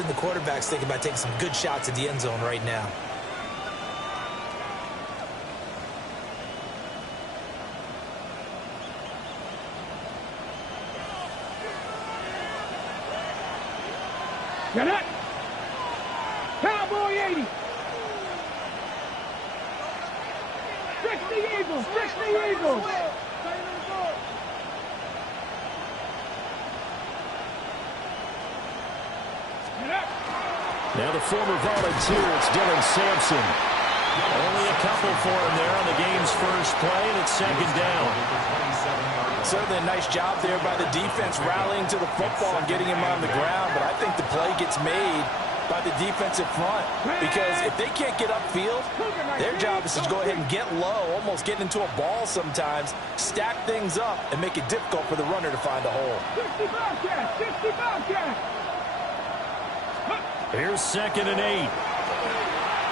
And the quarterback's thinking about taking some good shots at the end zone right now. Get it! Cowboy 80! Fix the Eagles! Fix the Eagles! Now the former volunteer, it's Dylan Sampson. Only a couple for him there on the game's first play, and it's second down. Certainly a nice job there by the defense rallying to the football and getting him on the ground, but I think the play gets made by the defensive front because if they can't get upfield, their job is to go ahead and get low, almost get into a ball sometimes, stack things up, and make it difficult for the runner to find a hole. 60 Bobcats! 60 Bobcats! Here's 2nd and 8.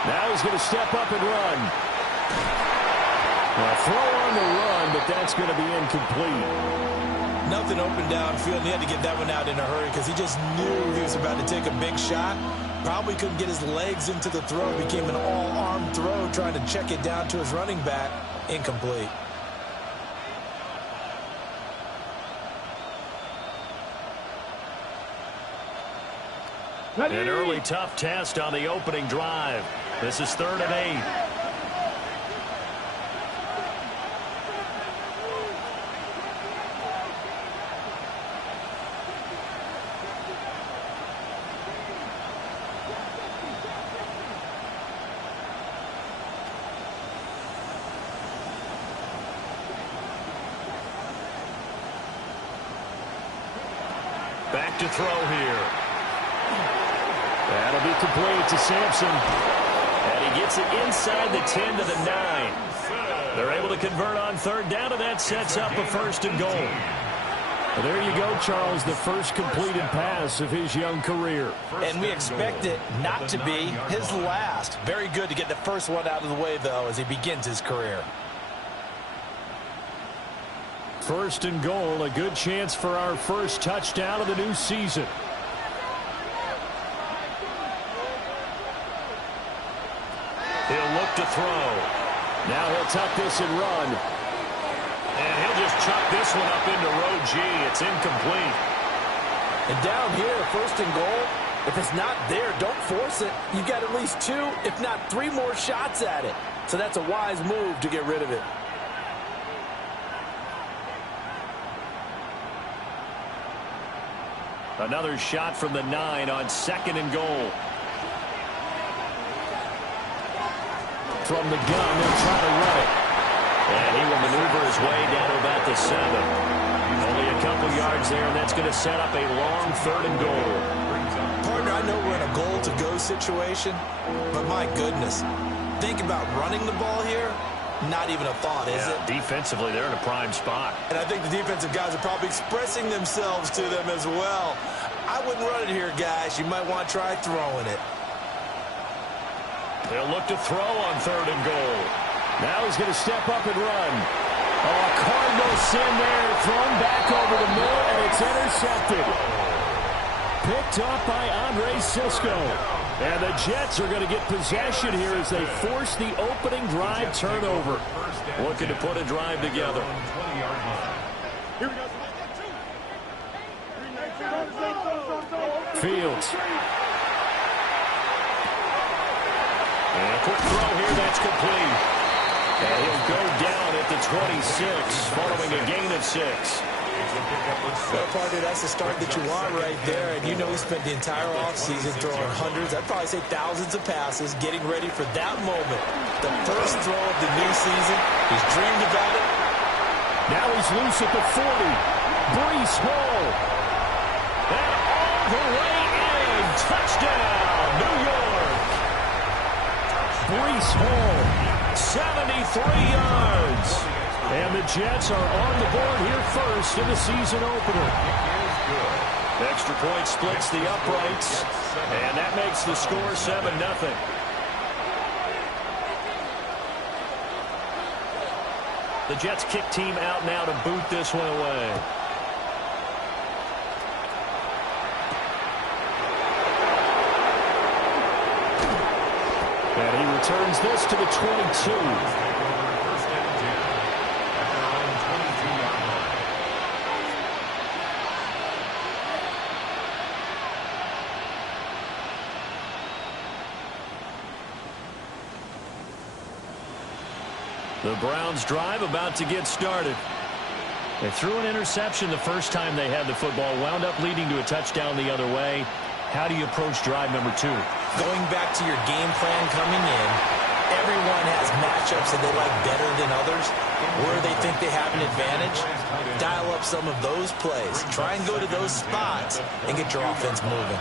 Now he's going to step up and run. Well, throw on the run, but that's going to be incomplete. Nothing open downfield, and he had to get that one out in a hurry because he just knew he was about to take a big shot. Probably couldn't get his legs into the throw. Became an all-arm throw, trying to check it down to his running back. Incomplete. An early tough test on the opening drive. This is 3rd and 8. Back to throw here. That'll be complete to Sampson. And he gets it inside the 10 to the 9. They're able to convert on 3rd down, and that sets up a 1st and goal. Well, there you go, Charles, the first completed pass of his young career. And we expect it not to be his last. Very good to get the first one out of the way, though, as he begins his career. 1st and goal, a good chance for our first touchdown of the new season. He'll look to throw. Now he'll tuck this and run. And he'll just chuck this one up into row G. It's incomplete. And down here, 1st and goal, if it's not there, don't force it. You've got at least 2, if not 3 more shots at it. So that's a wise move to get rid of it. Another shot from the 9 on 2nd and goal. From the gun, they'll try to run it. And he will maneuver his way down to about the 7. Only a couple yards there, and that's going to set up a long 3rd and goal. Partner, I know we're in a goal-to-go situation, but my goodness, think about running the ball here. Not even a thought, is it? Defensively, they're in a prime spot. And I think the defensive guys are probably expressing themselves to them as well. I wouldn't run it here, guys. You might want to try throwing it. They'll look to throw on 3rd and goal. Now he's going to step up and run. Oh, Cardinal sin there, thrown back over the middle, and it's intercepted. Picked up by Andre Cisco. And the Jets are going to get possession here as they force the opening drive turnover. Looking to put a drive together. Fields. And a quick throw here, that's complete. And he'll go down at the 26, following a gain of 6. Well, partner, that's the start that you want right there. And you know he spent the entire offseason throwing hundreds, I'd probably say thousands of passes, getting ready for that moment. The first throw of the new season. He's dreamed about it. Now he's loose at the 40. Breece Hall. And all the way in. Touchdown, New York. Breece Hall. 73 yards. And the Jets are on the board here first in the season opener. Extra point splits the uprights, and that makes the score 7-0. The Jets kick team out now to boot this one away. And he returns this to the 22. The Browns drive about to get started. They threw an interception the first time they had the football, wound up leading to a touchdown the other way. How do you approach drive number 2? Going back to your game plan coming in, everyone has matchups that they like better than others. Where they think they have an advantage, dial up some of those plays. Try and go to those spots and get your offense moving.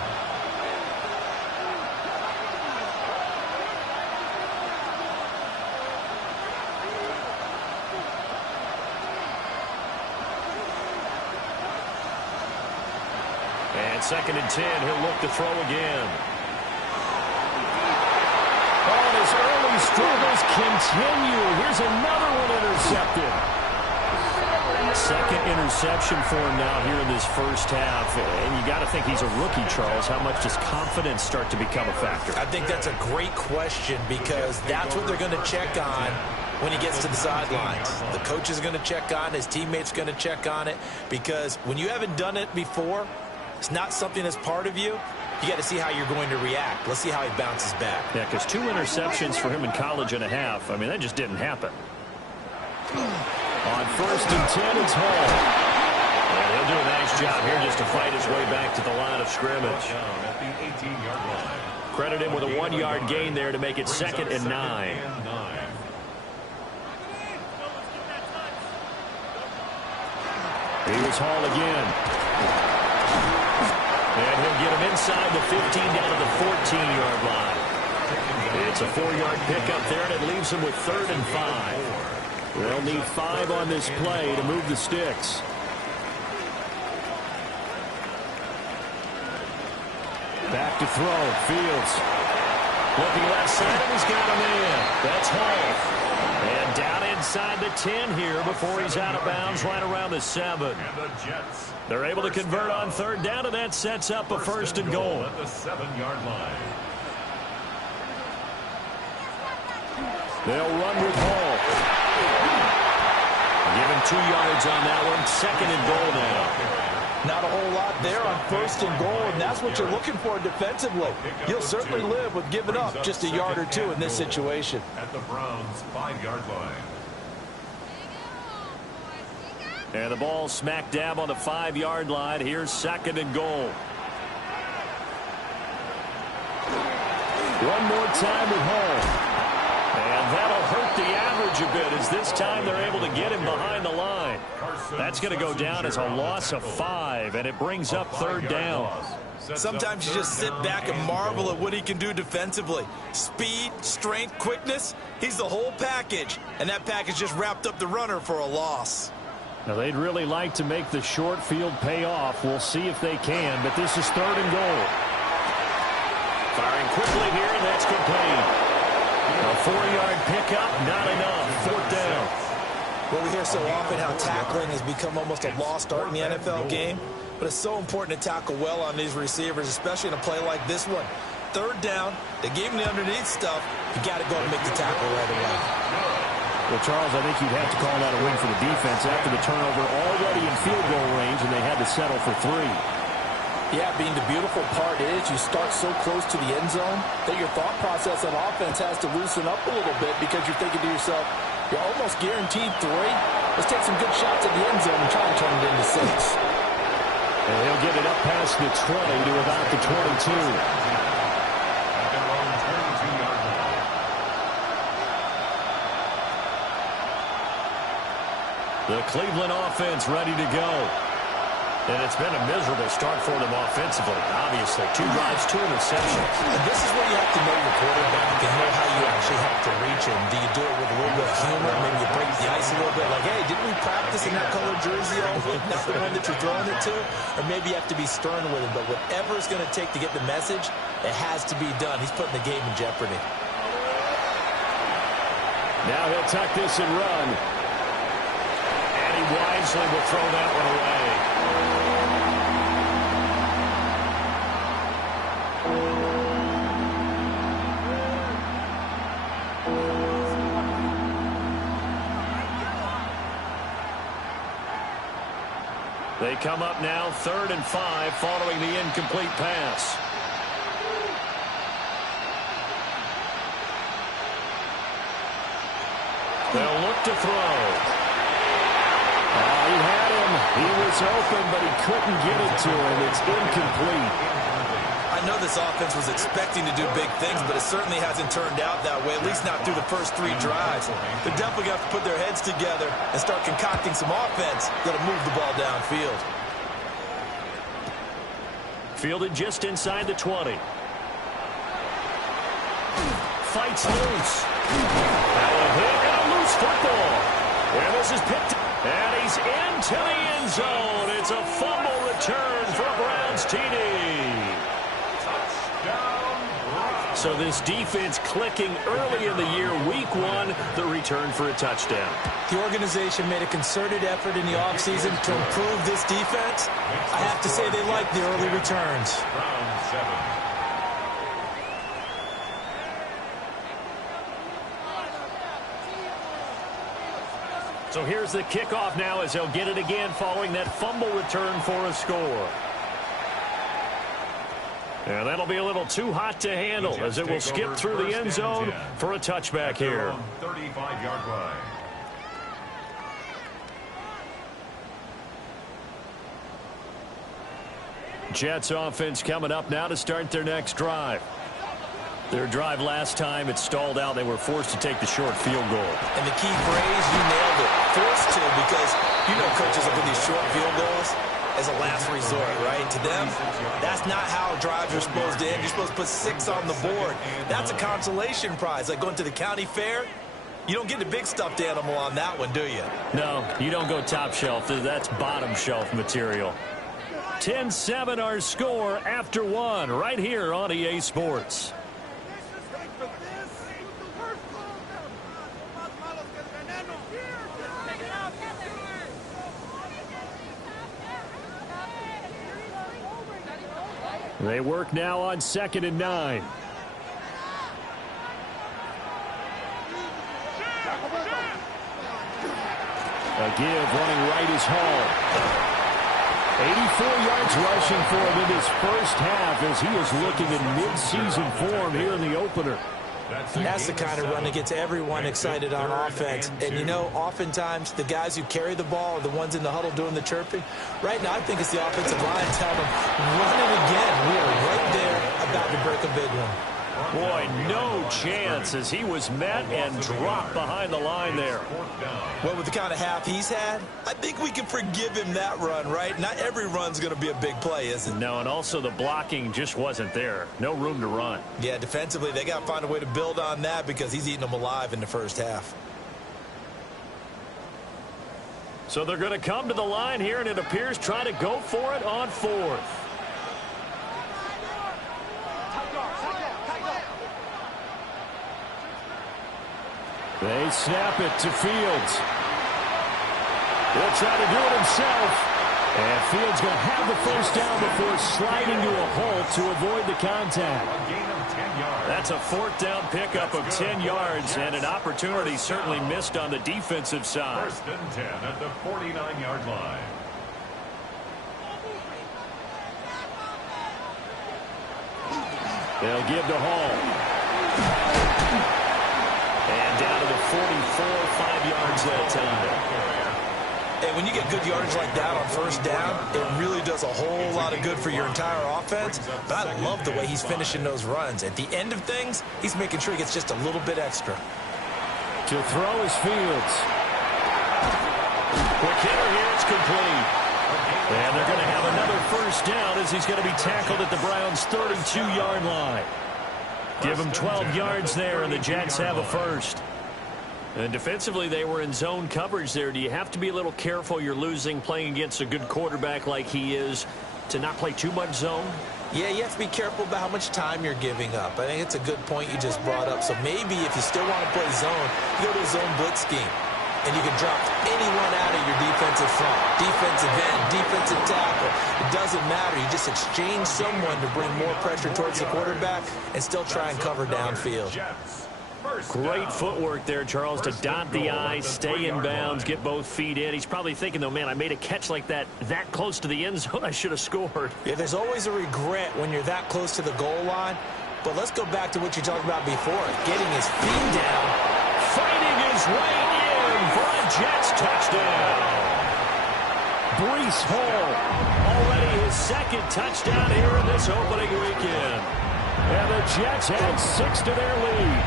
And 2nd and 10, he'll look to throw again. Oh, and his early struggles continue. Here's another one intercepted. Second interception for him now here in this first half. And you got to think he's a rookie, Charles. How much does confidence start to become a factor? I think that's a great question because that's what they're going to check on when he gets to the sidelines. The coach is going to check on it. His teammates are going to check on it because when you haven't done it before, it's not something that's part of you. You got to see how you're going to react. Let's see how he bounces back. Yeah, because 2 interceptions for him in college and a half. I mean, that just didn't happen. On 1st and 10, it's Hall. And he'll do a nice job here just to fight his way back to the line of scrimmage. Credit him with a 1-yard gain there to make it 2nd and 9. Here's Hall again. And he'll get him inside the 15 down to the 14-yard line. It's a 4-yard pickup there, and it leaves him with 3rd and 5. They'll need 5 on this play to move the sticks. Back to throw. Fields. Looking left side, and he's got him in. That's Hall. And down inside the 10 here before he's out of bounds right around the 7. They're able to convert on 3rd down, and that sets up a 1st and goal. At the 7-yard line. They'll run with Hall. Give him 2 yards on that one. 2nd and goal now. Not a whole lot there on 1st and goal, and that's what you're looking for defensively. You'll certainly live with giving up just a yard or 2 in this situation. At the Browns' 5-yard line. And the ball smack dab on the 5-yard line. Here's 2nd and goal. One more time with Hall. And that'll hurt the average a bit as this time they're able to get him behind the line. That's going to go down as a loss of 5, and it brings up 3rd down. Sometimes you just sit back and marvel at what he can do defensively. Speed, strength, quickness, he's the whole package. And that package just wrapped up the runner for a loss. Now, they'd really like to make the short field pay off. We'll see if they can, but this is 3rd and goal. Firing quickly here, and that's complete. A 4-yard pickup, not enough. 4th down. Well, we hear so often how tackling has become almost a lost art in the NFL game, but it's so important to tackle well on these receivers, especially in a play like this one. 3rd down, they gave him the underneath stuff. You got to go and make the tackle right away. Well, Charles, I think you'd have to call that a win for the defense after the turnover already in field goal range, and they had to settle for 3. Yeah, being the beautiful part is you start so close to the end zone that your thought process on offense has to loosen up a little bit because you're thinking to yourself, you're almost guaranteed 3. Let's take some good shots at the end zone and try and turn it into 6. And he'll get it up past the 20 to about the 22. The Cleveland offense ready to go. And it's been a miserable start for them offensively. Obviously, 2 drives, 2 interceptions. And this is where you have to know your quarterback and know how you actually have to reach him. Do you do it with a little bit of humor? Maybe you break the ice a little bit. Like, hey, didn't we practice in that colored jersey all week? Not the one that you're throwing it to? Or maybe you have to be stern with him. But whatever it's going to take to get the message, it has to be done. He's putting the game in jeopardy. Now he'll tuck this and run. And he wisely will throw that one away. They come up now 3rd and 5 following the incomplete pass. They'll look to throw. He had him. He was open, but he couldn't get it to him. It's incomplete. I know this offense was expecting to do big things, but it certainly hasn't turned out that way, at least not through the first 3 drives. They're definitely going to have to put their heads together and start concocting some offense that'll move the ball downfield. Fielded just inside the 20. Fights loose. That will hit a loose football. And this is picked up. And he's into the end zone. It's a fumble return for Browns TD. So this defense clicking early in the year, week 1, the return for a touchdown. The organization made a concerted effort in the offseason to improve this defense. I have to say they like the early returns. Round 7. So here's the kickoff now as they'll get it again following that fumble return for a score. And that'll be a little too hot to handle as it will skip through the end zone for a touchback here. 35-yard line. Jets offense coming up now to start their next drive. Their drive last time, it stalled out. They were forced to take the short field goal. And the key phrase, you nailed it. Forced to, because you know coaches will put these short field goals as a last resort, right? To them, that's not how drives are supposed to end. You're supposed to put 6 on the board. That's a consolation prize, like going to the county fair. You don't get the big stuffed animal on that one, do you? No, you don't go top shelf. That's bottom shelf material. 10-7 our score after 1 right here on EA Sports. They work now on 2nd and 9. A give running right is Hall. 84 yards rushing for him in his first half as he is looking in mid-season form here in the opener. That's the kind of run that gets everyone excited on offense. And, you know, oftentimes the guys who carry the ball are the ones in the huddle doing the chirping. Right now, I think it's the offensive line telling them, run it again. We are right there about to break a big one. Boy, no chance as he was met and dropped behind the line there. Well, with the kind of half he's had, I think we can forgive him that run, right? Not every run's going to be a big play, is it? No, and also the blocking just wasn't there. No room to run. Yeah, defensively, they got to find a way to build on that because he's eating them alive in the first half. So they're going to come to the line here, and it appears trying to go for it on 4th. They snap it to Fields. He'll try to do it himself. And Fields going to have the first down before sliding to a halt to avoid the contact. A gain of 10 yards. That's a 4th down pickup of 10 yards and an opportunity certainly missed on the defensive side. 1st and 10 at the 49-yard line. They'll give to Hall. And down to the 44, 5 yards that time. And when you get good yardage like that on first down, it really does a whole lot of good for your entire offense. But I love the way he's finishing those runs. At the end of things, he's making sure he gets just a little bit extra. To throw is Fields. Quick hitter here, it's complete. And they're going to have another first down as he's going to be tackled at the Browns' 32-yard line. Give him 12 yards there, and the Jets have a first. And defensively, they were in zone coverage there. Do you have to be a little careful you're losing playing against a good quarterback like he is to not play too much zone? Yeah, you have to be careful about how much time you're giving up. I think it's a good point you just brought up. So maybe if you still want to play zone, you go to a zone blitz scheme. And you can drop anyone out of your defensive front. Defensive end, defensive tackle. It doesn't matter. You just exchange someone to bring more pressure towards the quarterback and still try and cover downfield. First Great down. footwork there, Charles, to First dot and the goal I, at the stay in 3-yard bounds, line. get both feet in. He's probably thinking, though, man, I made a catch like that close to the end zone. I should have scored. Yeah, there's always a regret when you're that close to the goal line. But let's go back to what you talked about before, getting his feet down. Fighting his way in for a Jets touchdown. Breece Hall. Already his second touchdown here in this opening weekend. And the Jets add 6 to their lead.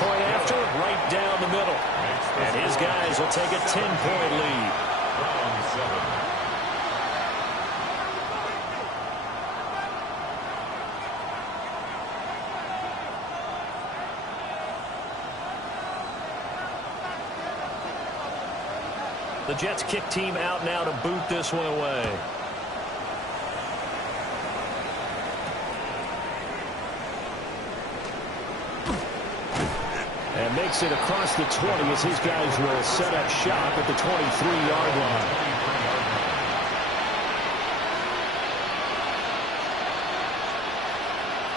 Point after, right down the middle. And his guys will take a 10-point lead. Browns 7. The Jets kick team out now to boot this one away. And makes it across the 20 as his guys will set up shop at the 23-yard line.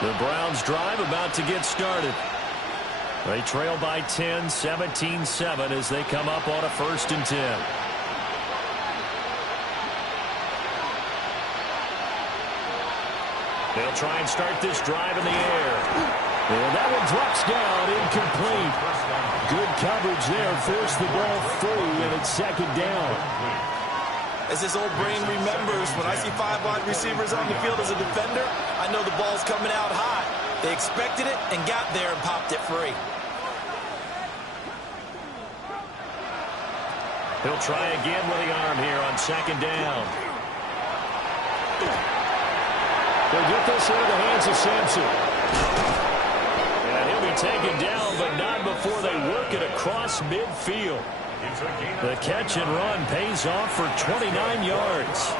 The Browns drive about to get started. They trail by 10, 17-7 as they come up on a 1st and 10. They'll try and start this drive in the air. And that one drops down, incomplete. Good coverage there, forced the ball free, and it's 2nd down. As this old brain remembers, when I see 5 wide receivers on the field as a defender, I know the ball's coming out high. They expected it and got there and popped it free. He'll try again with the arm here on 2nd down. They'll get this into the hands of Sampson. And he'll be taken down, but not before they work it across midfield. The catch and run pays off for 29 yards.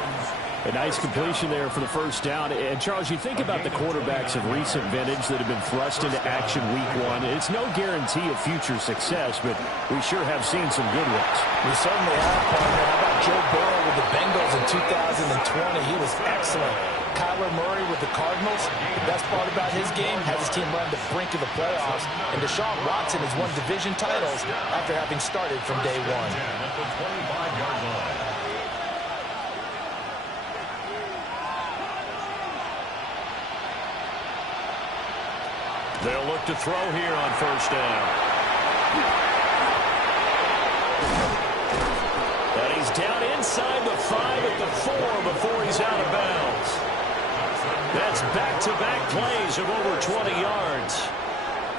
A nice completion there for the 1st down. And, Charles, you think about the quarterbacks of recent vintage that have been thrust into action week 1. It's no guarantee of future success, but we sure have seen some good ones. We certainly have, partner. How about Joe Burrow with the Bengals in 2020? He was excellent. Kyler Murray with the Cardinals. The best part about his game has his team run the brink of the playoffs. And Deshaun Watson has won division titles after having started from day 1. At the 25-yard line. They'll look to throw here on 1st down. And he's down inside the 5 at the 4 before he's out of bounds. That's back-to-back plays of over 20 yards.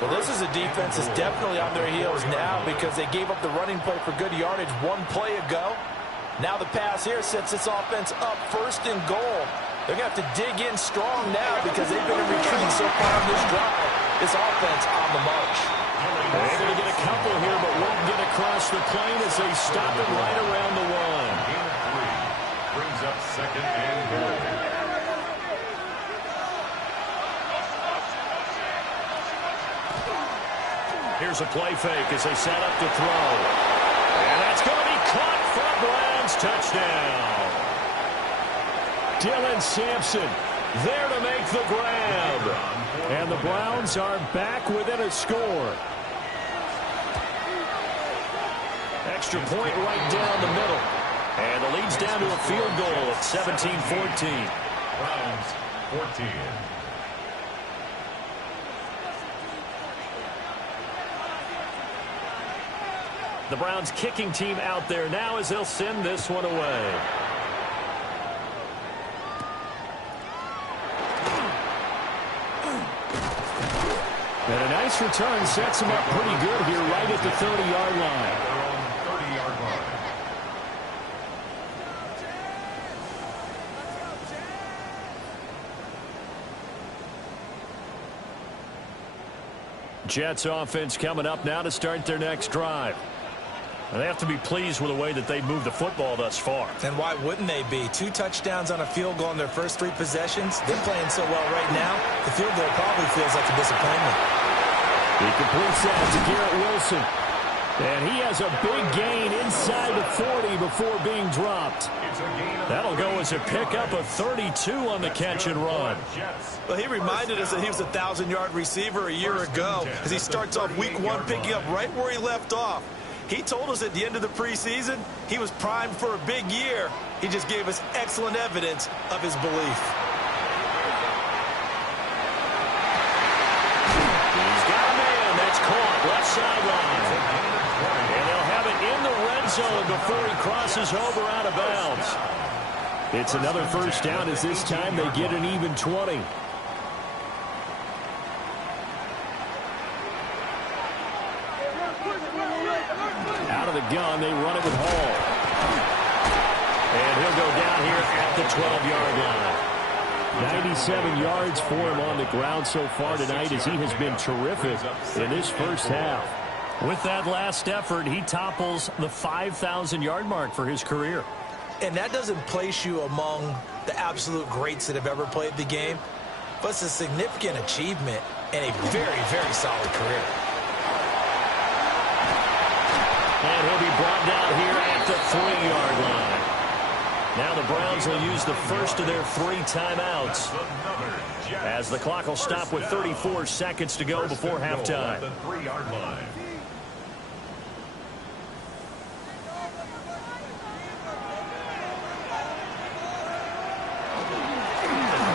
Well, this is a defense that's definitely on their heels now because they gave up the running play for good yardage 1 play ago. Now the pass here sets this offense up 1st and goal. They're going to have to dig in strong now because they've been in retreat so far on this drive. This offense on the march. They're able to get a couple here, but won't get across the plane as they stop it right around the 1. Gain of 3. Brings up 2nd and goal. Here's a play fake as they set up to throw. And that's going to be caught for a Browns touchdown. Dylan Sampson there to make the grab. And the Browns are back within a score. Extra point right down the middle. And the lead's down to a field goal at 17-14. Browns 14. The Browns kicking team out there now as they'll send this one away. And a nice return sets him up pretty good here right at the 30-yard line. Their own 30-yard line. Jets offense coming up now to start their next drive. And they have to be pleased with the way that they moved the football thus far. And why wouldn't they be? 2 touchdowns on a field goal in their first 3 possessions. They're playing so well right now, the field goal probably feels like a disappointment. He completes that to Garrett Wilson. And he has a big gain inside the 40 before being dropped. That'll go as a pickup of 32 on the catch and run. Well, he reminded us that he was a 1,000-yard receiver a year ago as he starts off week 1 picking up right where he left off. He told us at the end of the preseason he was primed for a big year. He just gave us excellent evidence of his belief. He's got a man that's caught left sideline. And they'll have it in the red zone before he crosses over out of bounds. It's another first down as this time they get an even 20. Out of the gun, they run it with Hall. And he'll go down here at the 12-yard line. 97 yards for him on the ground so far tonight as he has been terrific in this first half. With that last effort, he topples the 5,000-yard mark for his career. And that doesn't place you among the absolute greats that have ever played the game, but it's a significant achievement and a very, very solid career. And he'll be brought down here at the 3-yard line. Now the Browns will use the first of their 3 timeouts as the clock will stop with 34 seconds to go before halftime. The 3-yard line.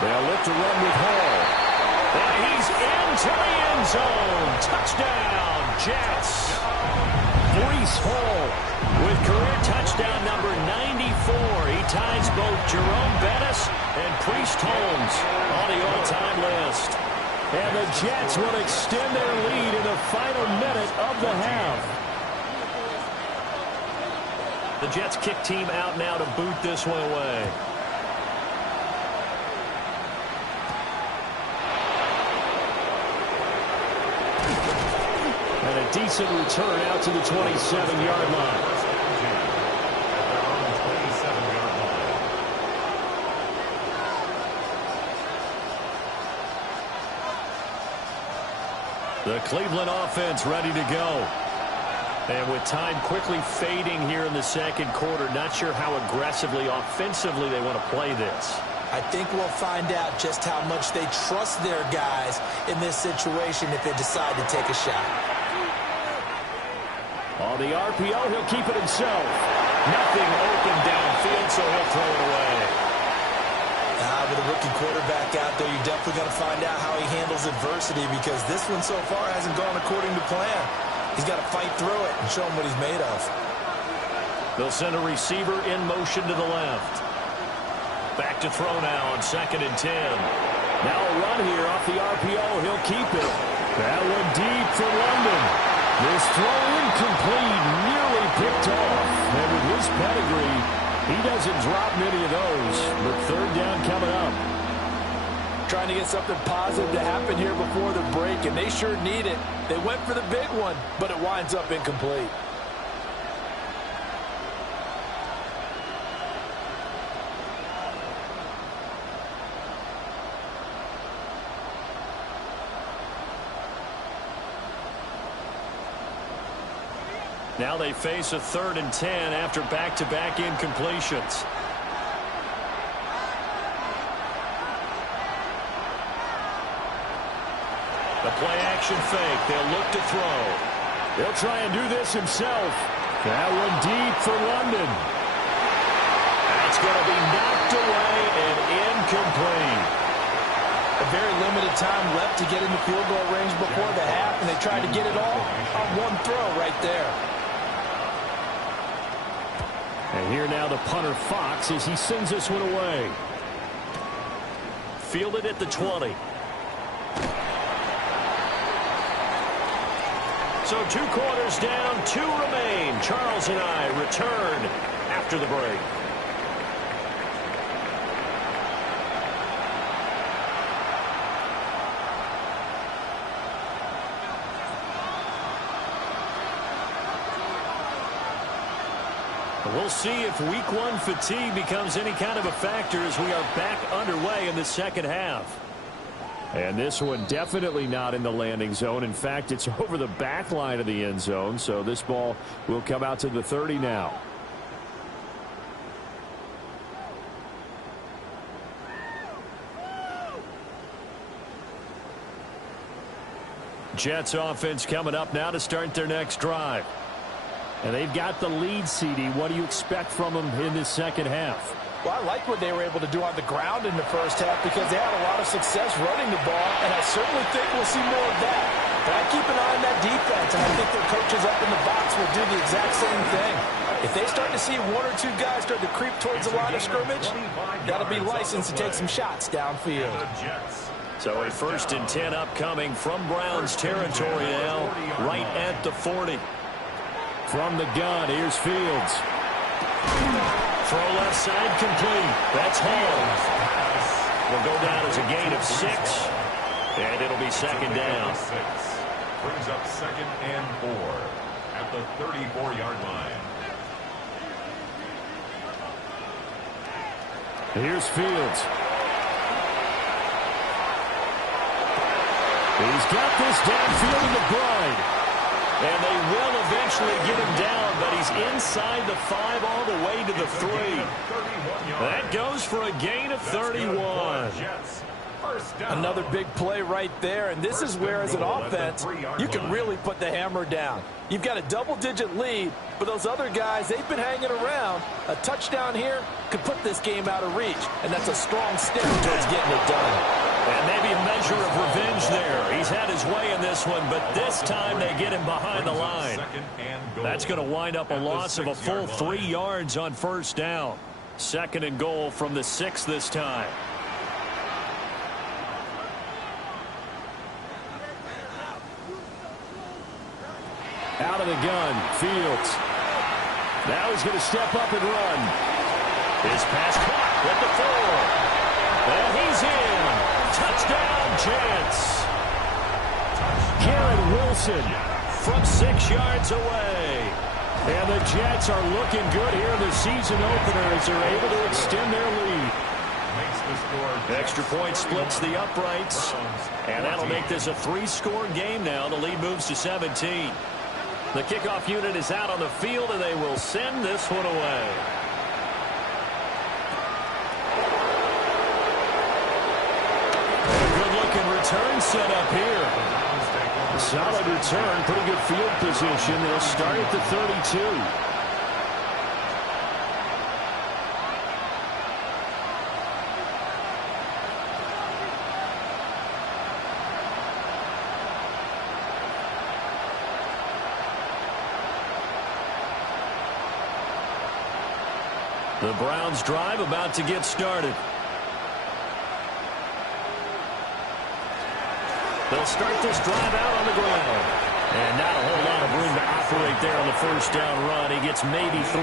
They'll look to run with Hall. And he's into the end zone. Touchdown, Jets. Breece Hall With career touchdown number 94, he ties both Jerome Bettis and Priest Holmes on the all-time list. And the Jets will extend their lead in the final minute of the half. The Jets kick team out now to boot this one away. And a decent return out to the 27-yard line. The Cleveland offense ready to go. And with time quickly fading here in the second quarter, not sure how aggressively, offensively they want to play this. I think we'll find out just how much they trust their guys in this situation if they decide to take a shot. On the RPO, he'll keep it himself. Nothing open downfield, so he'll throw it away. With a rookie quarterback out there, you're definitely going to find out how he handles adversity because this one so far hasn't gone according to plan. He's got to fight through it and show him what he's made of. They'll send a receiver in motion to the left. Back to throw now on 2nd and 10. Now a run here off the RPO. He'll keep it. That one deep for London. This throw incomplete, nearly picked off. And with his pedigree, he doesn't drop many of those. But 3rd down coming up. Trying to get something positive to happen here before the break, and they sure need it. They went for the big one, but it winds up incomplete. Now they face a 3rd and 10 after back-to-back incompletions. The play-action fake. They'll look to throw. He'll try and do this himself. That one deep for London. That's going to be knocked away and incomplete. A very limited time left to get into field goal range before the half, and they tried to get it all on one throw right there. And here now the punter Fox as he sends this one away. Fielded at the 20. So 2 quarters down, 2 remain. Charles and I return after the break. We'll see if week 1 fatigue becomes any kind of a factor as we are back underway in the second half. And this one definitely not in the landing zone. In fact, it's over the back line of the end zone. So this ball will come out to the 30 now. Jets offense coming up now to start their next drive. And they've got the lead, CD. What do you expect from them in this second half? Well, I like what they were able to do on the ground in the first half because they had a lot of success running the ball, and I certainly think we'll see more of that. But I keep an eye on that defense, and I think their coaches up in the box will do the exact same thing. If they start to see one or two guys start to creep towards the line of scrimmage, that'll be licensed to take some shots downfield. So a 1st and 10 upcoming from Browns territory now, right at the 40. From the gun, here's Fields. Throw left side complete. That's Hall. Will go down as a gain of 6. And it'll be second down. Brings up 2nd and 4 at the 34-yard line. Here's Fields. He's got this downfield to McBride. And they will eventually get him down, but he's inside the 5 all the way to the 3. That goes for a gain of 31. Another big play right there, and this is where, as an offense, you can really put the hammer down. You've got a double-digit lead, but those other guys, they've been hanging around. A touchdown here could put this game out of reach, and that's a strong step towards getting it done. And maybe a measure of revenge there. He's had his way in this one, but this time they get him behind the line. That's going to wind up a loss of a full 3 yards on 1st down. 2nd and goal from the 6 this time. Out of the gun, Fields. Now he's going to step up and run. His pass caught at the 4. And he's in. Touchdown, Jets. Garrett Wilson from 6 yards away. And the Jets are looking good here in the season opener as they're able to extend their lead. Extra point splits the uprights. And that'll make this a 3-score game now. The lead moves to 17. The kickoff unit is out on the field, and they will send this one away. Return set up here. A solid return, pretty good field position. They'll start at the 32. The Browns drive about to get started. They'll start this drive out on the ground. And not a whole lot of room to operate there on the 1st down run. He gets maybe 3.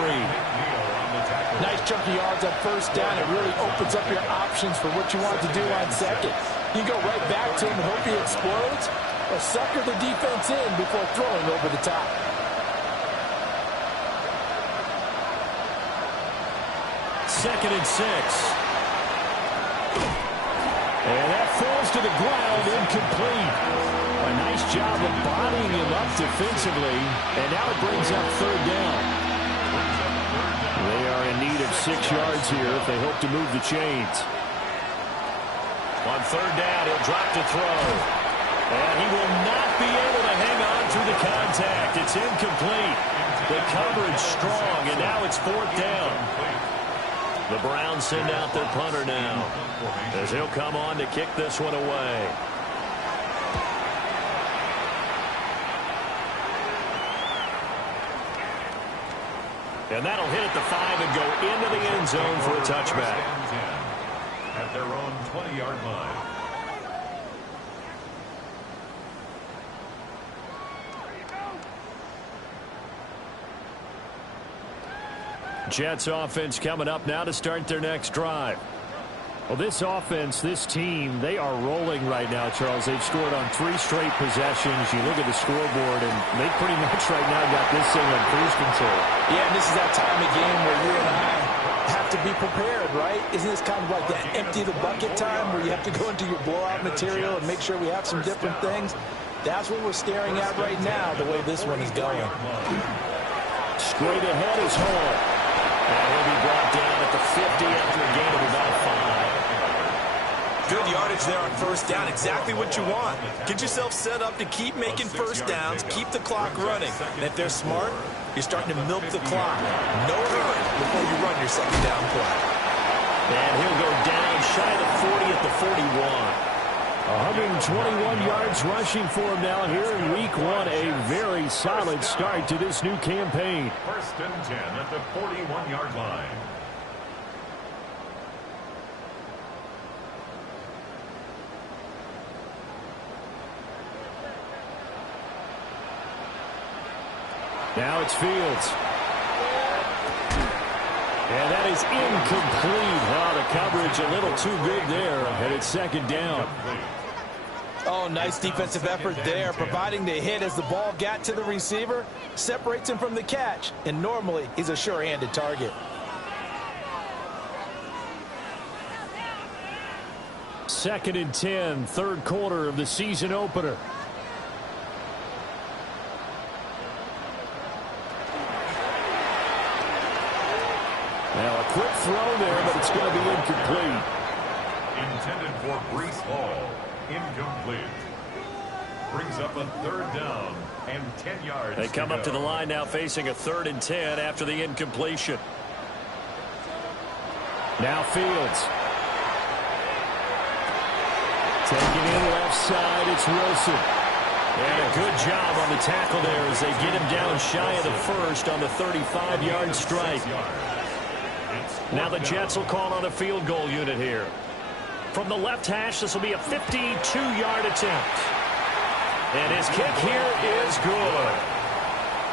Nice chunky yards on 1st down. It really opens up your options for what you want to do on 2nd. You go right back to him and hope he explodes, or sucker the defense in before throwing over the top. Second and 6. And that falls to the ground, incomplete. A nice job of bodying him up defensively, and now it brings up 3rd down. They are in need of 6 yards here if they hope to move the chains. On 3rd down, he'll drop to throw. And he will not be able to hang on through the contact. It's incomplete. The coverage strong, and now it's 4th down. The Browns send out their punter now, as he'll come on to kick this one away. And that'll hit at the 5 and go into the end zone for a touchback. At their own 20-yard line. Jets offense coming up now to start their next drive. Well, this offense, this team, they are rolling right now, Charles. They've scored on 3 straight possessions. You look at the scoreboard, and they pretty much right now got this thing on cruise control. Yeah, and this is that time of game where you and I have to be prepared, right? Isn't this kind of like that empty the bucket time where you have to go into your blowout material and make sure we have some different things? That's what we're staring at right now, the way this one is going. Straight ahead is Hall. And he'll be brought down at the 50 after a gain of about 5. Good yardage there on first down. Exactly what you want. Get yourself set up to keep making first downs, keep the clock running. And if they're smart, you're starting to milk the clock. No hurry before you run your second down play. And he'll go down shy of the 40 at the 41. 121 yards rushing for him now here in week 1. A very solid start to this new campaign. First and 10 at the 41-yard line. Now it's Fields. And that is incomplete. Wow, the coverage a little too good there. And it's second down. Oh, nice defensive effort there, providing the hit as the ball got to the receiver, separates him from the catch, and normally he's a sure-handed target. Second and 10, third quarter of the season opener. Now a quick throw there, but it's going to be incomplete. Intended for Breece Hall. Incomplete. Brings up a third down and 10 yards. They come up to the line now facing a 3rd and 10 after the incompletion. Now Fields. Taking in left side, it's Wilson. And a good job on the tackle there as they get him down shy of the first on the 35-yard strike. Now the Jets will call on a field goal unit here. From the left hash, this will be a 52-yard attempt. And his kick here is good.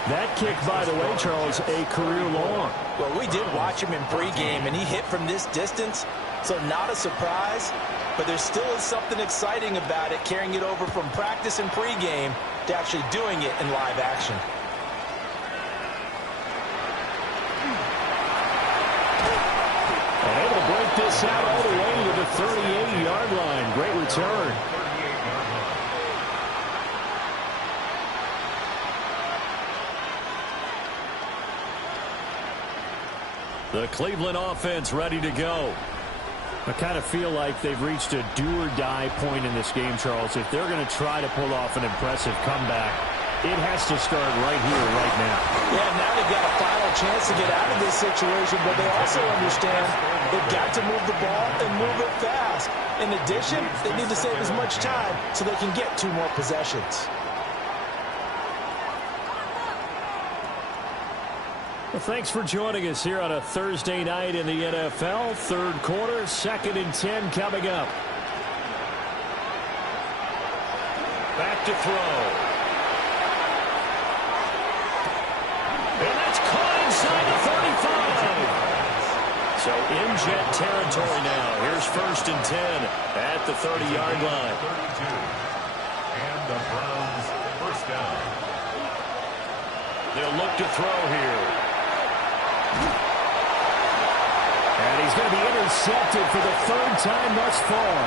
That kick, by the way, Charles, a career long. Well, we did watch him in pregame, and he hit from this distance, so not a surprise. But there still is something exciting about it, carrying it over from practice and pregame to actually doing it in live action. And able to break this out all the way to the 38-yard line. Great return. The Cleveland offense ready to go. I kind of feel like they've reached a do-or-die point in this game, Charles. If they're going to try to pull off an impressive comeback, it has to start right here, right now. Yeah, now they've got a final chance to get out of this situation, but they also understand they've got to move the ball and move it fast. In addition, they need to save as much time so they can get 2 more possessions. Well, thanks for joining us here on a Thursday night in the NFL. Third quarter, 2nd and 10 coming up. Back to throw. And that's caught inside the 35. So in Jet territory now. Here's 1st and 10 at the 30-yard line. 32. And the Browns first down. They'll look to throw here. And he's going to be intercepted for the 3rd time thus far.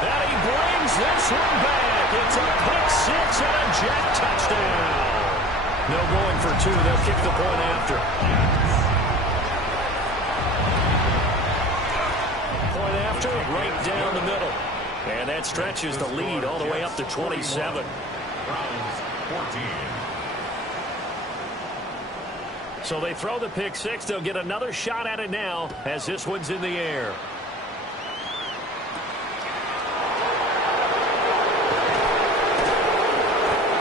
And he brings this one back. It's a pick 6 and a Jet touchdown. No going for 2. They'll kick the point after. Point after, right down the middle. And that stretches the lead all the way up to 27. Browns 14. So they throw the pick 6. They'll get another shot at it now as this one's in the air.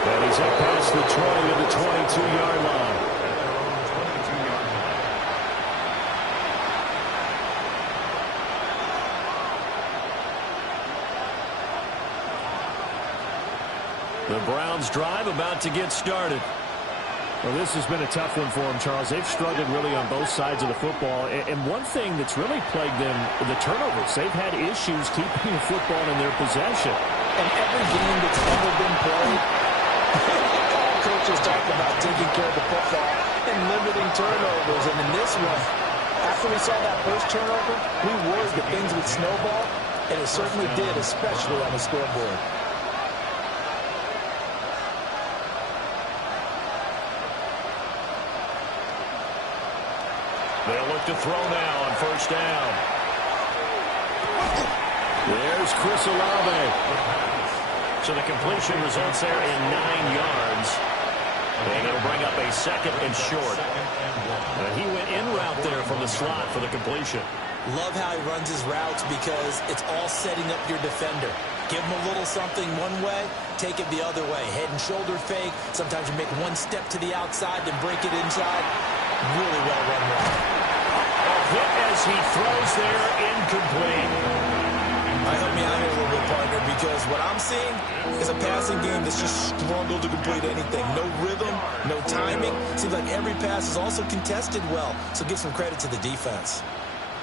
And he's up past the 20 to the 22-yard line. At their own 22-yard line. The Browns drive about to get started. Well, this has been a tough one for them, Charles. They've struggled really on both sides of the football. And one thing that's really plagued them, the turnovers. They've had issues keeping the football in their possession. And every game that's ever been played, all coaches just talked about taking care of the football and limiting turnovers. And in this one, after we saw that first turnover, we worried that things would snowball, and it certainly did, especially on the scoreboard. They'll look to throw now on first down. There's Chris Olave. So the completion results there in 9 yards. And it'll bring up a second and short. He went in route there from the slot for the completion. Love how he runs his routes because it's all setting up your defender. Give him a little something one way, take it the other way. Head and shoulder fake. Sometimes you make one step to the outside, then break it inside. Really well run route. A hit as he throws there, incomplete. Help me out here a little bit, partner, because what I'm seeing is a passing game that's just struggled to complete anything. No rhythm, no timing. Seems like every pass is also contested well, so give some credit to the defense.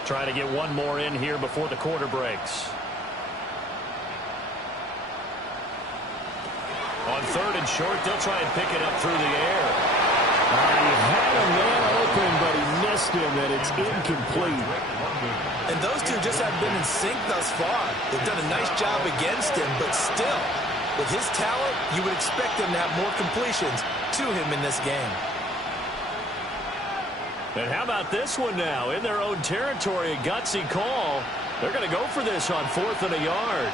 Trying to get one more in here before the quarter breaks. On third and short, they'll try and pick it up through the air. He had a man open, but he missed him, and it's incomplete. And those two just haven't been in sync thus far. They've done a nice job against him, but still, with his talent, you would expect him to have more completions to him in this game. And how about this one now? In their own territory, a gutsy call. They're going to go for this on 4th and a yard.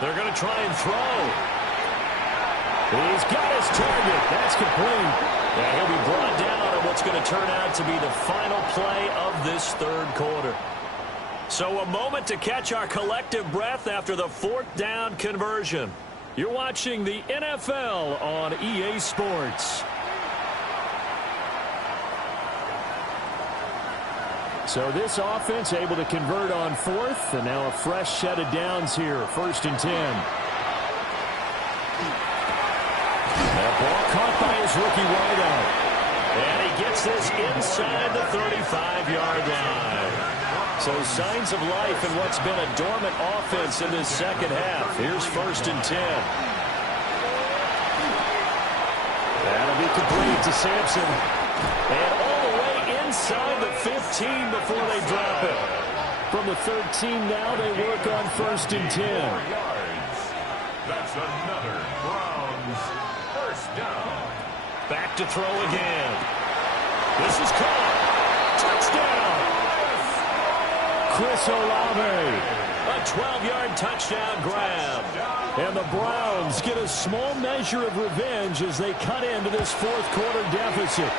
They're going to try and throw. He's got his target. That's complete. And he'll be brought down on what's going to turn out to be the final play of this third quarter. So a moment to catch our collective breath after the 4th down conversion. You're watching the NFL on EA Sports. So this offense able to convert on 4th, and now a fresh set of downs here. 1st and 10. That ball caught by his rookie wideout. And he gets this inside the 35-yard line. So signs of life in what's been a dormant offense in this second half. Here's 1st and 10. That'll be complete to Sampson. And all the way inside the 15 before they drop it. From the 13 now, they work on 1st and 10. That's another Browns first down. Back to throw again. This is caught. Touchdown. Chris Olave. A 12-yard touchdown grab. And the Browns get a small measure of revenge as they cut into this 4th quarter deficit.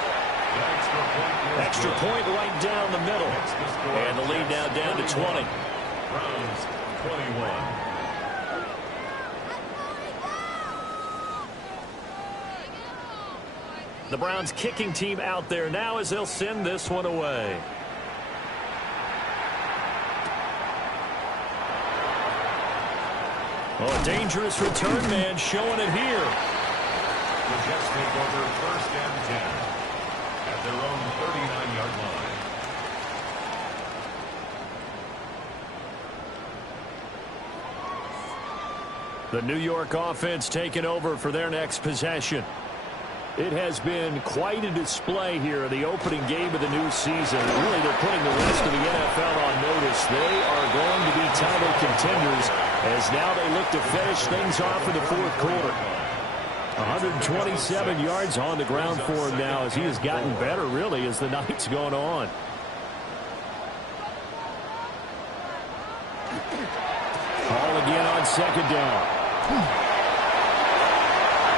Extra point right down the middle. And the lead now down to 20. Browns 21. The Browns kicking team out there now as they'll send this one away. Oh, a dangerous return man showing it here. The Jets take over 1st and 10 at their own 39-yard line. The New York offense taking over for their next possession. It has been quite a display here in the opening game of the new season. Really, they're putting the rest of the NFL on notice. They are going to be title contenders as now they look to finish things off in the 4th quarter. 127 yards on the ground for him now as he has gotten better, really, as the night's gone on. Call again on 2nd down.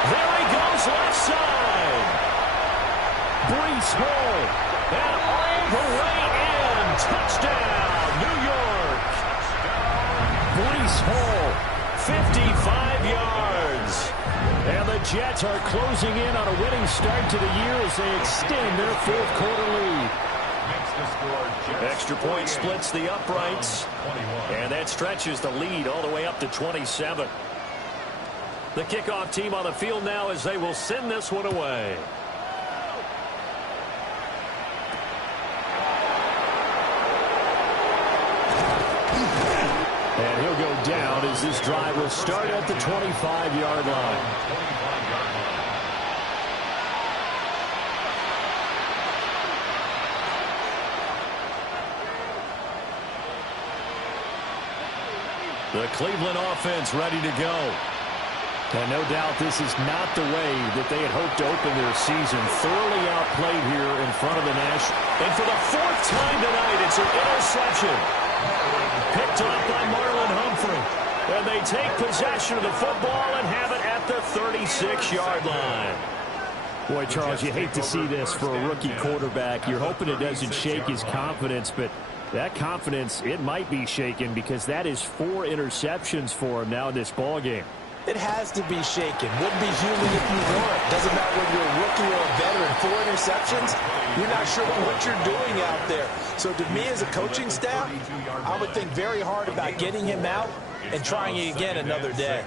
There he goes left side. Breece Hall. And all the way in. Touchdown, New York. Breece Hall. 55 yards. And the Jets are closing in on a winning start to the year as they extend their 4th quarter lead. Extra point splits the uprights. And that stretches the lead all the way up to 27. The kickoff team on the field now as they will send this one away. down as this drive will start at the 25-yard line. The Cleveland offense ready to go. And no doubt this is not the way that they had hoped to open their season. Thoroughly outplayed here in front of the National. And for the fourth time tonight, it's an interception. Picked off by Marlon Humphrey. And they take possession of the football and have it at the 36-yard line. Boy, Charles, you hate to see this for a rookie quarterback. You're hoping it doesn't shake his confidence, but that confidence, it might be shaken because that is 4 interceptions for him now in this ballgame. It has to be shaken. Wouldn't be human if you weren't. Doesn't matter whether you're a rookie or a veteran. 4 interceptions, you're not sure what you're doing out there. So to me as a coaching staff, I would think very hard about getting him out and trying it again another day.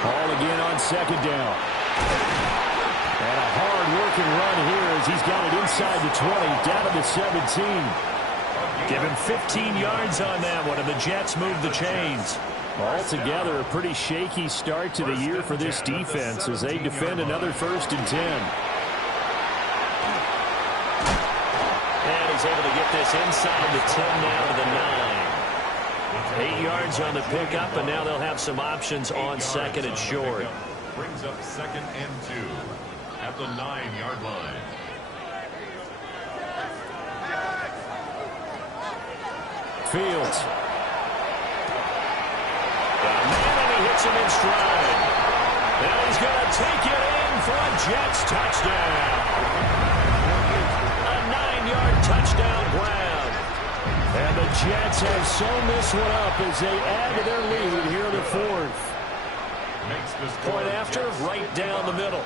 Ball again on second down. And a hard-working run here as he's got it inside the 20, down to the 17. Give him 15 yards on that one, and the Jets move the chains. Altogether, a pretty shaky start to the year for this defense as they defend another 1st and 10. And he's able to get this inside the 10 now to the 9. 8 yards on the pickup, and now they'll have some options on second and short. Brings up 2nd and 2 at the 9-yard line. Fields. And he hits him in stride. And he's going to take it in for a Jets touchdown. A 9-yard touchdown grab. And the Jets have sewn this one up as they add to their lead here in the 4th. Point after, right down the middle.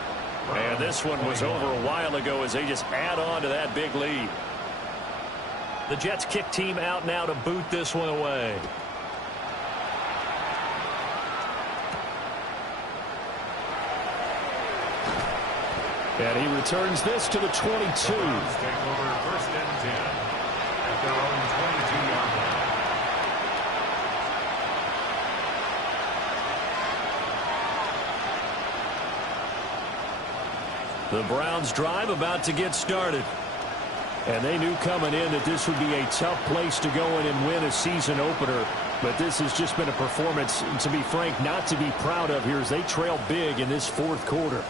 And this one was over a while ago as they just add on to that big lead. The Jets kick team out now to boot this one away. And he returns this to the 22. Take over 1st and 10 at their own 22-yard line. The Browns drive about to get started. And they knew coming in that this would be a tough place to go in and win a season opener. But this has just been a performance, to be frank, not to be proud of here as they trail big in this 4th quarter.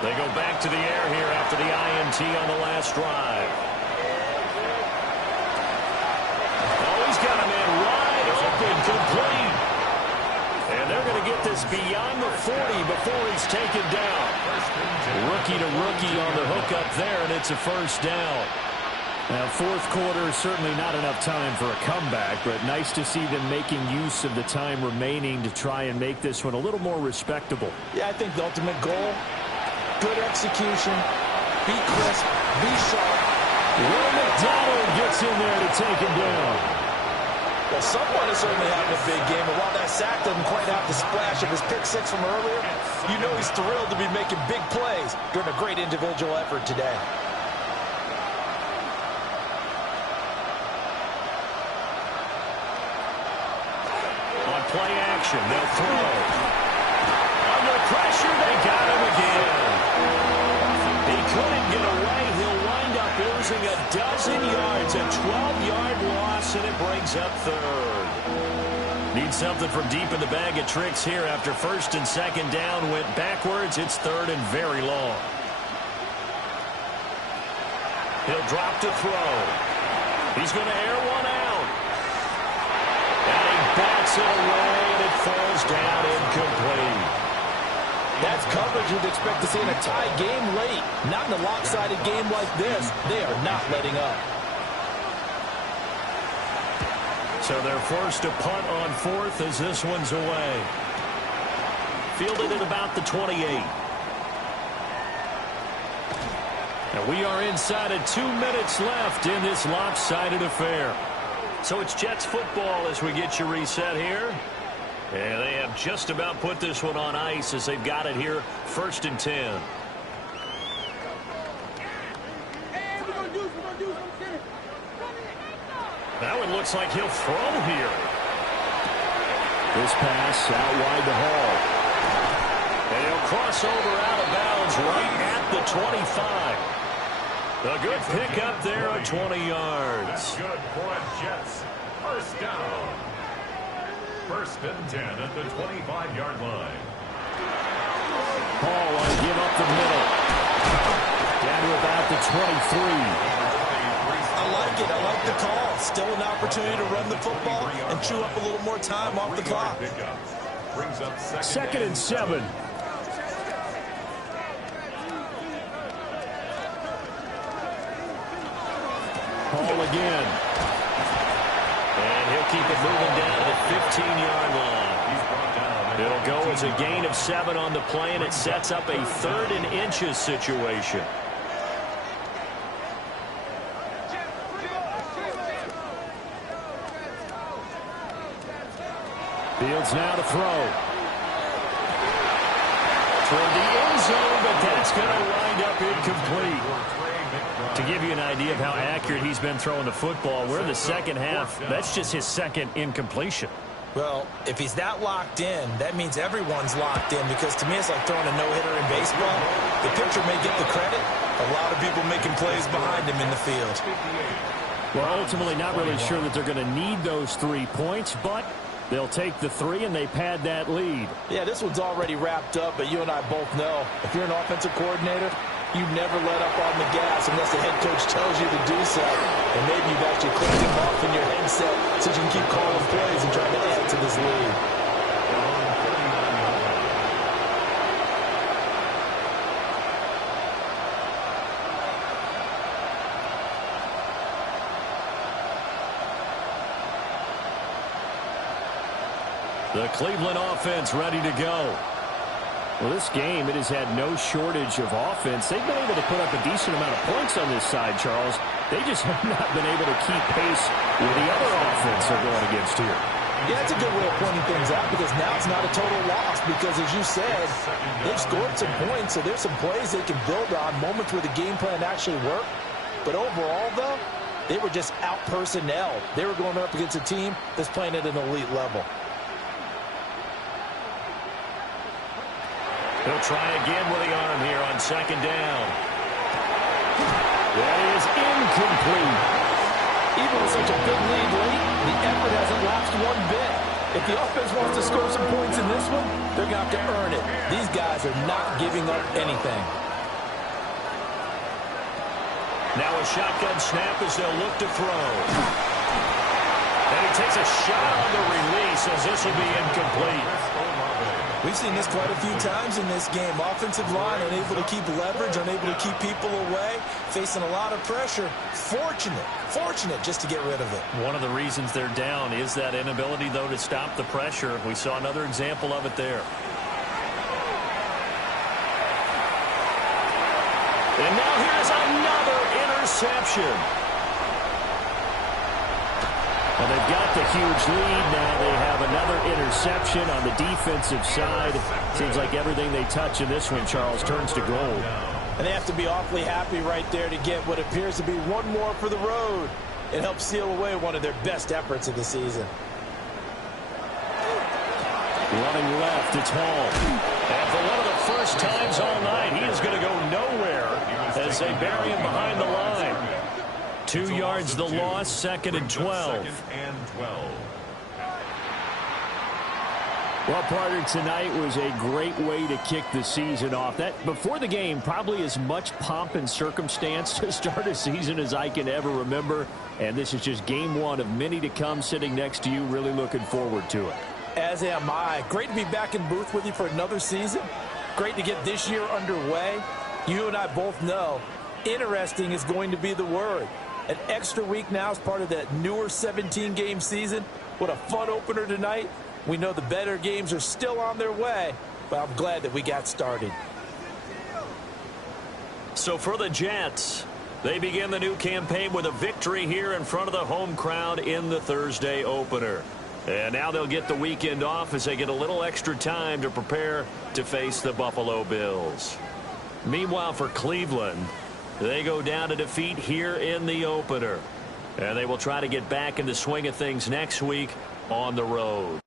They go back to the air here after the INT on the last drive. Oh, he's got a man wide open, complete. And they're going to get this beyond the 40 before he's taken down. Rookie to rookie on the hookup there, and it's a 1st down. Now, 4th quarter, certainly not enough time for a comeback, but nice to see them making use of the time remaining to try and make this one a little more respectable. Yeah, I think the ultimate goal, good execution, be crisp, be sharp. Will McDonald gets in there to take him down. Well, someone is certainly having a big game, and while that sack doesn't quite have the splash of his pick 6 from earlier, you know he's thrilled to be making big plays during a great individual effort today. On play action, they'll throw. Under pressure, they got him again. He couldn't get away. He'll wind up losing a dozen yards, a 12-yard loss, and it brings up 3rd. Need something from deep in the bag of tricks here after 1st and 2nd down went backwards. It's 3rd and very long. He'll drop to throw. He's going to air one out. And he bats it away, and it falls down incomplete. That's coverage you'd expect to see in a tie game late. Not in a lopsided game like this. They are not letting up. So they're forced to punt on 4th as this one's away. Fielded at about the 28. And we are inside of 2 minutes left in this lopsided affair. So it's Jets football as we get you reset here. And they have just about put this one on ice as they've got it here, 1st and 10. That one looks like he'll throw here. This pass out wide to Hall. And he'll cross over out of bounds right at the 25. A good pickup there on 20 yards. That's good for a Jets first down. First and 10 at the 25-yard line. Hall want to give up the middle. Down to about the 23. I like it. I like the call. Still an opportunity to run the football and chew up a little more time off the clock. Brings up Second and 7. Hall again. And he'll keep it moving down to the 15-yard line. It'll go as a gain of 7 on the play, and it sets up a 3rd and inches situation. Fields now to throw. Toward the end zone, but that's going to wind up incomplete. To give you an idea of how accurate he's been throwing the football, we're in the second half. That's just his second incompletion. Well, if he's that locked in, that means everyone's locked in, because to me it's like throwing a no-hitter in baseball. The pitcher may get the credit. A lot of people making plays behind him in the field. Well, ultimately not really sure that they're going to need those 3 points, but they'll take the 3 and they pad that lead. Yeah, this one's already wrapped up, but you and I both know if you're an offensive coordinator, you never let up on the gas unless the head coach tells you to do so. And maybe you've actually clicked him off in your headset so you can keep calling plays and trying to add to this lead. The Cleveland offense ready to go. Well, this game, it has had no shortage of offense. They've been able to put up a decent amount of points on this side, Charles. They just have not been able to keep pace with the other offense they're going against here. Yeah, it's a good way of pointing things out, because now it's not a total loss, because as you said, they've scored some points, so there's some plays they can build on, moments where the game plan actually worked. But overall, though, they were just out-personnel. They were going up against a team that's playing at an elite level. He'll try again with the arm here on second down. That is incomplete. Even with such a big lead late, the effort hasn't lapsed one bit. If the offense wants to score some points in this one, they're going to have to earn it. These guys are not giving up anything. Now a shotgun snap as they'll look to throw. And he takes a shot on the release as this will be incomplete. We've seen this quite a few times in this game. Offensive line unable to keep leverage, unable to keep people away, facing a lot of pressure. Fortunate just to get rid of it. One of the reasons they're down is that inability, though, to stop the pressure. We saw another example of it there. And now here's another interception. Well, they've got the huge lead. Now they have another interception on the defensive side. Seems like everything they touch in this one, Charles, turns to gold. And they have to be awfully happy right there to get what appears to be one more for the road. It helps seal away one of their best efforts of the season. Running left, it's Hall. And for one of the first times all night, he is going to go nowhere as they bury him behind the line. 2 yards the loss, second and 12. Well, partner, tonight was a great way to kick the season off. That before the game, probably as much pomp and circumstance to start a season as I can ever remember. And this is just game one of many to come sitting next to you. Really looking forward to it. As am I. Great to be back in booth with you for another season. Great to get this year underway. You and I both know interesting is going to be the word. An extra week now as part of that newer 17-game season. What a fun opener tonight. We know the better games are still on their way, but I'm glad that we got started. So for the Jets, they begin the new campaign with a victory here in front of the home crowd in the Thursday opener. And now they'll get the weekend off as they get a little extra time to prepare to face the Buffalo Bills. Meanwhile, for Cleveland, they go down to defeat here in the opener. And they will try to get back in the swing of things next week on the road.